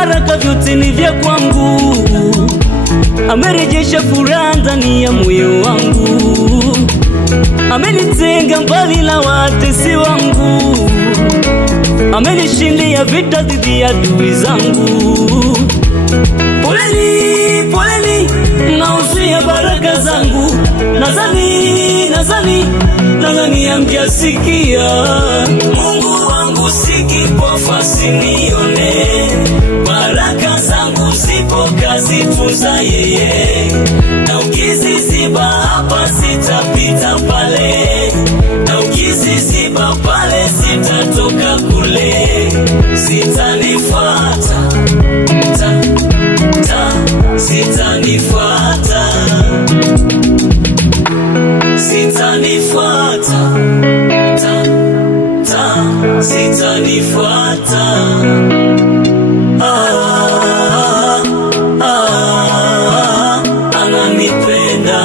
baraka vyote ni vya kwangu. Amerejesha furaha ndani ya moyo wangu. Amenitenga mbali na watesi wangu. Amenishindia vita dhidi ya adui zangu. Poleni, poleni, nausia baraka zangu. Nadhani hamjasikia. Mungu wangu si kipofu asinione. Baraka zangu zipo kazitunza yeye. Na ukiziziba hapa sitapita pale. Na ukiziziba pale sitatoka kule. Sitanifuata, sitanifuata, sitanifuata, sitanifuata. Ananipenda,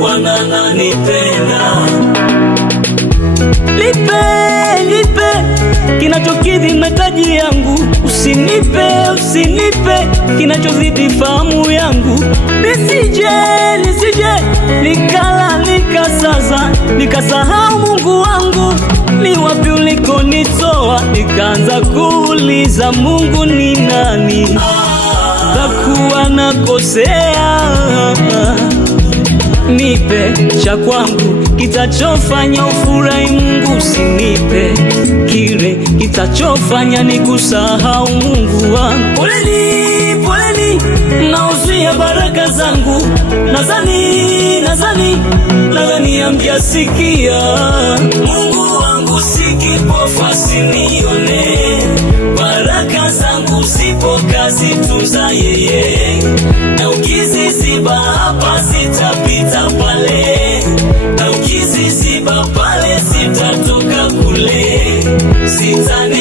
Bwana ananipenda. Nipe kinachokidhi mahitaji yangu. Usinipe kinachozidi fahamu yangu. Nisije nikasaza nikasahau Mungu wangu. Ni wapi ulikonitoa nikaanza kuuliza Mungu ni nani. Takuwa nakosea. Nipe cha kwangu kitachofanya ufurahi Mungu. Usinipe kile kitachofanya nikusahau Mungu wangu. Poleni, nausia baraka zangu. Nadhani hamjasikia. Mungu wangu si kipofu asinione. Baraka zangu zipo kazitunza yeye. Na ukiziziba hapa sitapita pale. Na ukiziziba pale sitatoka kule. Sitani